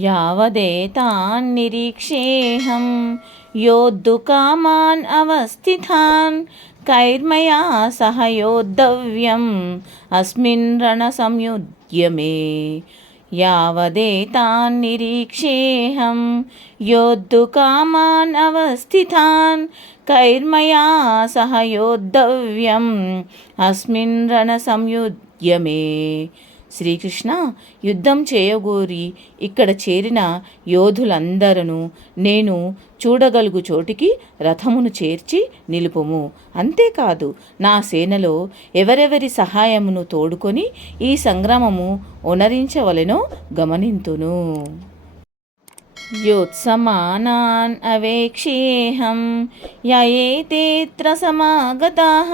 यावदेतान् निरीक्षेऽहं योद्धुकामान् अवस्थितान् कैर्मया सह योद्धव्यम् अस्मिन् रणसंयुध्यमे यावदेतान् निरीक्षेऽहं योद्धुकामान् अवस्थितान् कैर्मया सह योद्धव्यम् अस्मिन् रणसंयुध्यमे శ్రీకృష్ణ యుద్ధం చేయగోరి ఇక్కడ చేరిన యోధులందరను నేను చూడగలుగు చోటికి రథమును చేర్చి నిలుపుము. అంతేకాదు నా సేనలో ఎవరెవరి సహాయమును తోడుకొని ఈ సంగ్రామము ఒనరించవలెనో గమనింతును. योत्समानान् अवेक्षेऽहं य एतेऽत्र समागताः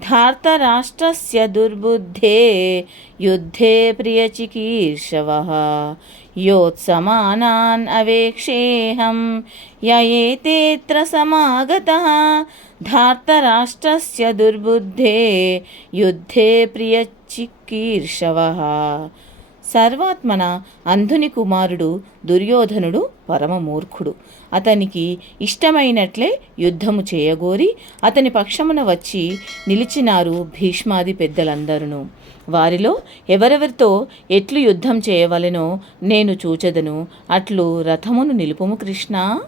धार्तराष्ट्रस्य दुर्बुद्धे युद्धे प्रियचिकीर्षवः। योत्समानान् अवेक्षेऽहं य एतेऽत्र समागतः धार्तराष्ट्रस्य दुर्बुद्धे युद्धे प्रियचिकीर्षवः। సర్వాత్మన అంధుని కుమారుడు దుర్యోధనుడు పరమమూర్ఖుడు. అతనికి ఇష్టమైనట్లే యుద్ధము చేయగోరి అతని పక్షమున వచ్చి నిలిచినారు భీష్మాది పెద్దలందరూ వారిలో ఎవరెవరితో ఎట్లు యుద్ధం చేయవలెనో నేను చూచెదను. అట్లు రథమును నిలుపుము కృష్ణ.